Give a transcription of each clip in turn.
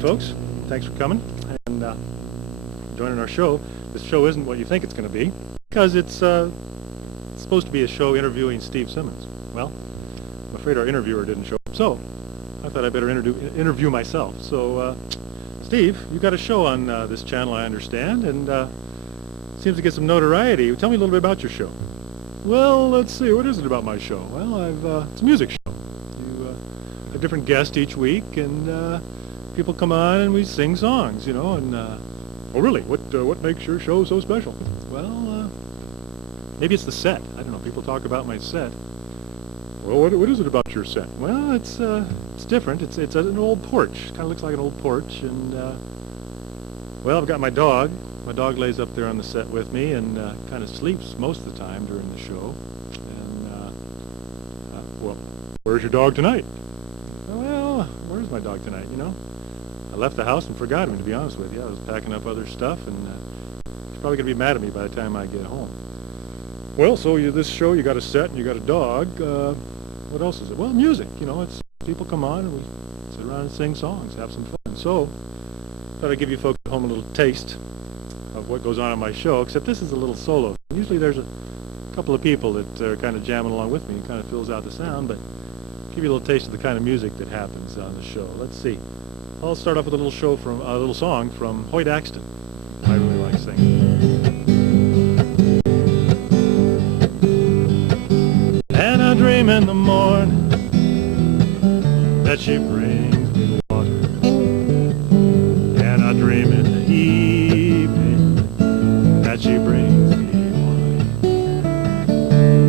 folks. Thanks for coming and joining our show. This show isn't what you think it's going to be because it's supposed to be a show interviewing Steve Simmons. Well, I'm afraid our interviewer didn't show up, so I thought I'd better interview myself. So, Steve, you got a show on this channel, I understand, and seems to get some notoriety. Tell me a little bit about your show. Well, let's see. What is it about my show? Well, it's a music show. You have different guests each week, and people come on and we sing songs, you know. And oh, really? What makes your show so special? Well, maybe it's the set. I don't know. People talk about my set. Well, what is it about your set? Well, it's different. It's an old porch. Kind of looks like an old porch, and well, I've got my dog. My dog lays up there on the set with me and kind of sleeps most of the time during the show. And well, where's your dog tonight? Well, where's my dog tonight? You know, I left the house and forgot him. To be honest with you, I was packing up other stuff, and she's probably gonna be mad at me by the time I get home. Well, so this show, you got a set and you got a dog. What else is it? Well, music. You know, it's people come on and we sit around and sing songs, have some fun. So, thought I'd give you folks at home a little taste of what goes on my show, except this is a little solo. Usually there's a couple of people that are kind of jamming along with me and kind of fills out the sound, but give you a little taste of the kind of music that happens on the show. Let's see. I'll start off with a little song from Hoyt Axton. I really like singing. And I dream in the morning that she brings me water, and I dream in the evening that she brings me wine.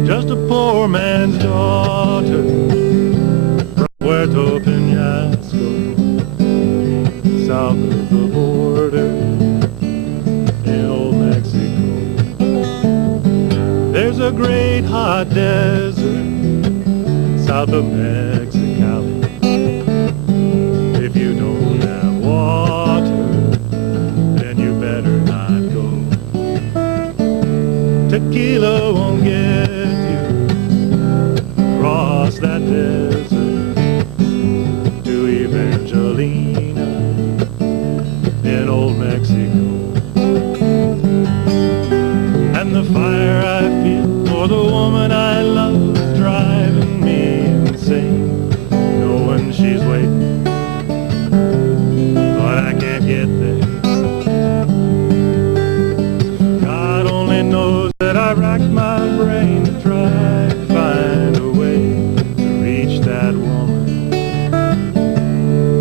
Just a poor man's daughter from Puerto Penasco, south of the border in old Mexico. There's a great hot desert south of Mexicali. If you don't have water, then you better not go. Tequila won't get you across that desert to Evangelina in old Mexico. And the fire I feel for the woman I love is driving me insane, knowing she's waiting, but I can't get there. God only knows that I racked my brain to try to find a way to reach that woman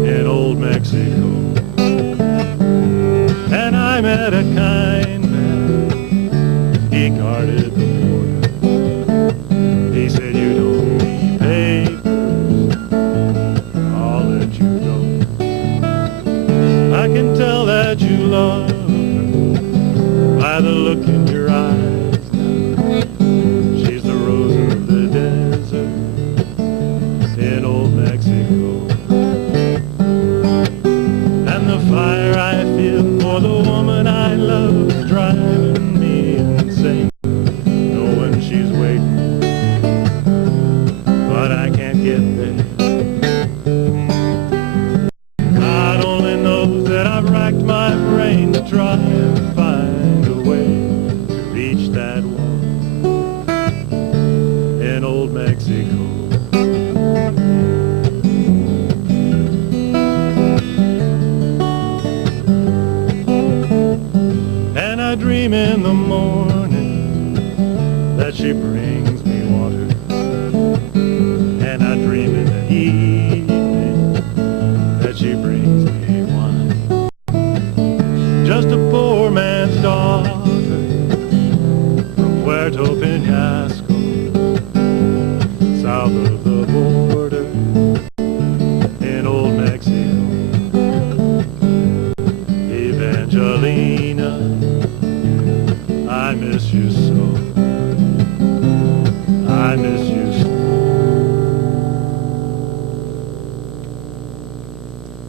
in old Mexico. And I met a kind man, he guarded the border. He said, you don't need papers, I'll let you go. I can tell that you love her by the look in your eyes now. She's the rose of the desert in old Mexico. And the fire I feel for the woman I love is driving me insane, knowing she's waiting, but I can't get there. God only knows that I've racked my brain to try and find a way to reach that woman in old Mexico. And I dream in the morning that she brings me water, and I dream in the evening that she brings me wine. Just a poor man's daughter from Puerto Penasco, south of the border in old Mexico. Evangelina, I miss you so. I miss you so.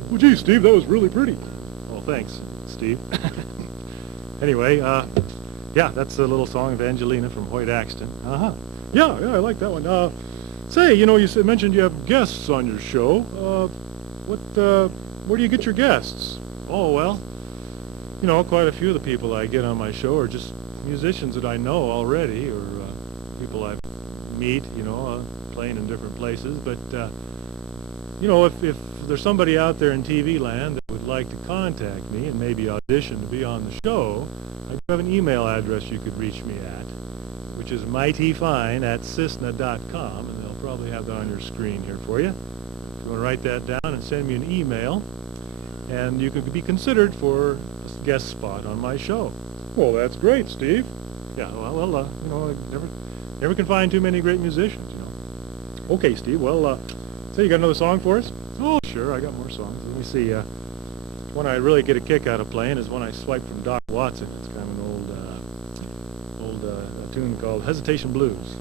Well, gee, Steve, that was really pretty. Well, thanks, Steve. Anyway, yeah, that's a little song, Evangelina, from Hoyt Axton. Yeah, I like that one. Say, you know, you mentioned you have guests on your show. What where do you get your guests? Oh, well, you know, quite a few of the people I get on my show are just musicians that I know already, or people I meet, you know, playing in different places. But, you know, if there's somebody out there in TV land that would like to contact me and maybe audition to be on the show, I do have an email address you could reach me at, which is mightyfine@cisna.com, and they'll probably have that on your screen here for you. If you want to write that down and send me an email, and you could be considered for a guest spot on my show. Well, that's great, Steve. Yeah, well, you know, I never can find too many great musicians, you know. Okay, Steve, well, say you got another song for us? Oh, sure, I got more songs. Let me see. One I really get a kick out of playing is one I swiped from Doc Watson. It's kind of an old tune called Hesitation Blues.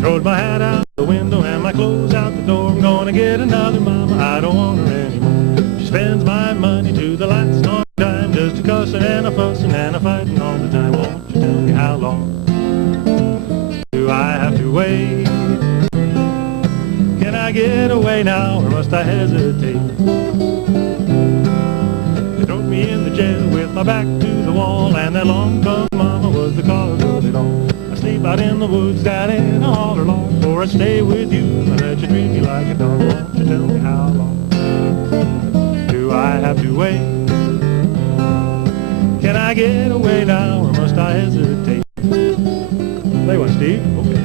Throwed my hat out the window and my clothes out the door. I'm gonna get another mama, I don't want her anymore. She spends my money to the last long time, just a cussing and a fussing and a fighting all the time. Won't you tell me how long do I have to wait? Can I get away now or must I hesitate? They threw me in the jail with my back to the wall, and that long-tongued mama was the cause of it all. Sleep out in the woods down in a holler log, or I stay with you and let you treat me like a dog. Won't you tell me how long do I have to wait? Can I get away now or must I hesitate? Play one, Steve. Okay.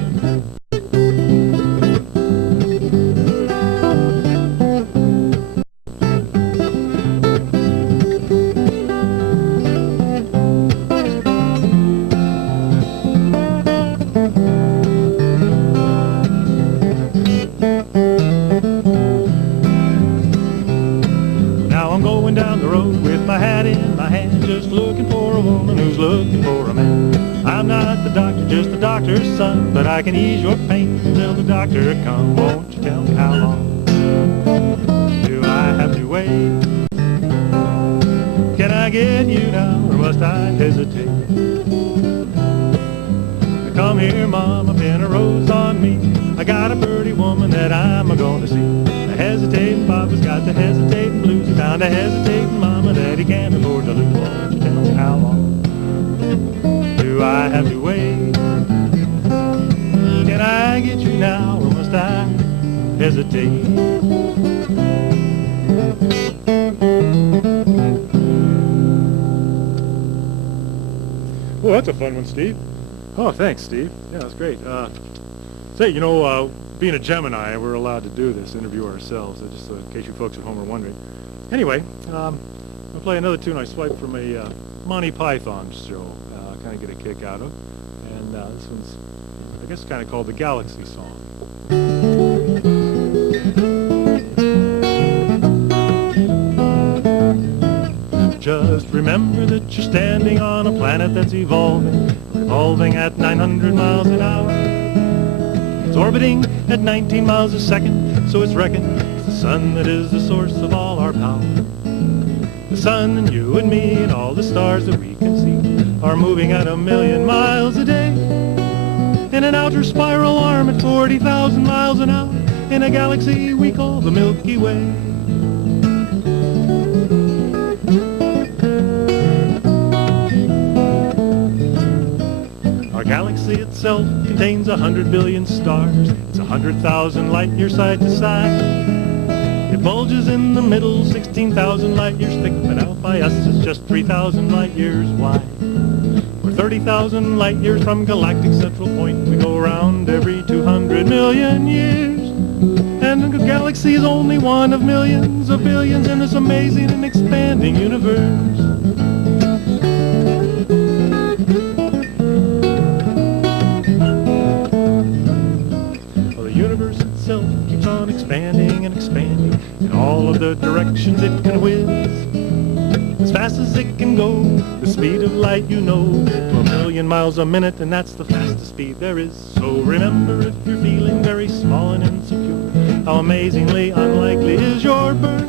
Down the road with my hat in my hand, just looking for a woman who's looking for a man. I'm not the doctor, just the doctor's son, but I can ease your pain until the doctor comes. Won't you tell me how long do I have to wait? Can I get you now or must I hesitate? Come here, Mama, pin a rose on me. I got a pretty woman that I'm a-gonna see. The hesitating papa's got the hesitating blues. He found a hesitating mama that he can't afford to lose. Won't you tell me how long do I have to wait? Can I get you now or must I hesitate? Well, that's a fun one, Steve. Oh, thanks, Steve. Yeah, that's great. Say, you know, being a Gemini, we're allowed to do this, interview ourselves, just in case you folks at home are wondering. Anyway, I'll play another tune I swiped from a Monty Python show, kind of get a kick out of. And this one's, I guess, kind of called the Galaxy Song. Just remember that you're standing on a planet that's evolving, revolving at 900 miles an hour. It's orbiting at 19 miles a second, so it's reckoned it's the sun that is the source of all our power. The sun and you and me and all the stars that we can see are moving at 1,000,000 miles a day in an outer spiral arm at 40,000 miles an hour in a galaxy we call the Milky Way. Our galaxy itself contains 100 billion stars. It's 100,000 light years side to side. It bulges in the middle, 16,000 light years thick, but out by us it's just 3,000 light years wide. We're 30,000 light years from galactic central point. We go around every 200 million years. And the galaxy is only one of millions of billions in this amazing and expanding universe. Keeps on expanding and expanding in all of the directions it can whiz. As fast as it can go, the speed of light, you know, to 1,000,000 million miles a minute, and that's the fastest speed there is. So remember, if you're feeling very small and insecure, how amazingly unlikely is your birth.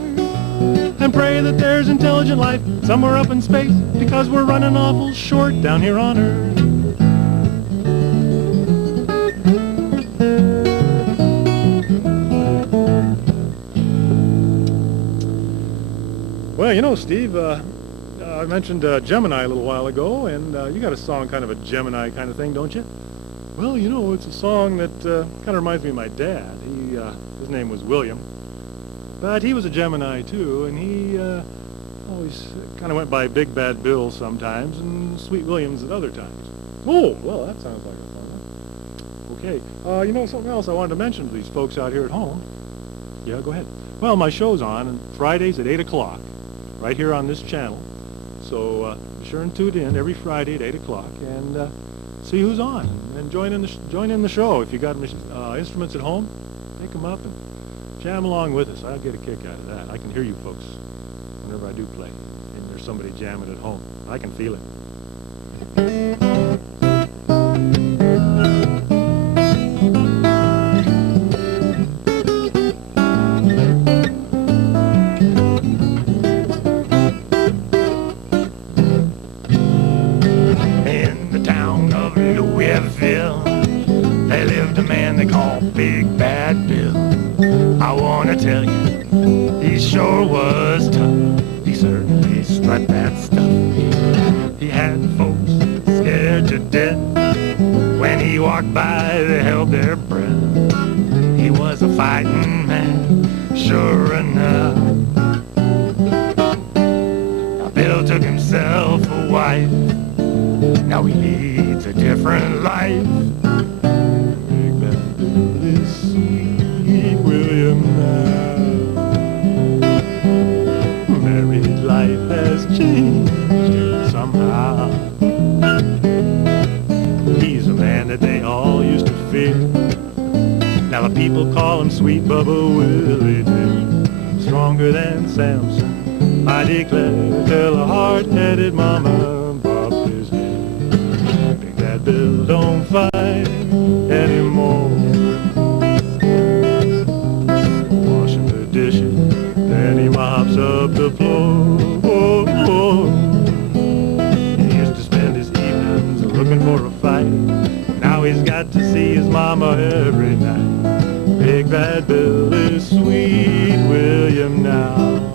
And pray that there's intelligent life somewhere up in space, because we're running awful short down here on Earth. Well, you know, Steve, I mentioned Gemini a little while ago, and you got a song kind of a Gemini kind of thing, don't you? Well, you know, it's a song that kind of reminds me of my dad. His name was William, but he was a Gemini too, and he always kind of went by Big Bad Bill sometimes and Sweet Williams at other times. Oh, well, that sounds like a fun one. Okay, you know, something else I wanted to mention to these folks out here at home. Yeah, go ahead. Well, my show's on Fridays at 8 o'clock, right here on this channel. So be sure and tune in every Friday at 8 o'clock and see who's on, and join in the show. If you got instruments at home, pick them up and jam along with us. I'll get a kick out of that. I can hear you folks whenever I do play, and there's somebody jamming at home. I can feel it. There lived a man they called Big Bad Bill. I wanna tell you, he sure was tough. He certainly strut that stuff. He had folks scared to death. When he walked by, they held their breath. He was a fighting man, sure enough. Now Bill took himself a wife. Now he leads a different life. Big Bad Bill is Sweet William now. Married life has changed him somehow. He's a man that they all used to fear. Now the people call him Sweet Bubba Willie dear. Stronger than Samson, I declare, till a hard-headed mama Bill don't fight anymore. Washing the dishes, then he mops up the floor. He used to spend his evenings looking for a fight. Now he's got to see his mama every night. Big Bad Bill is Sweet William now.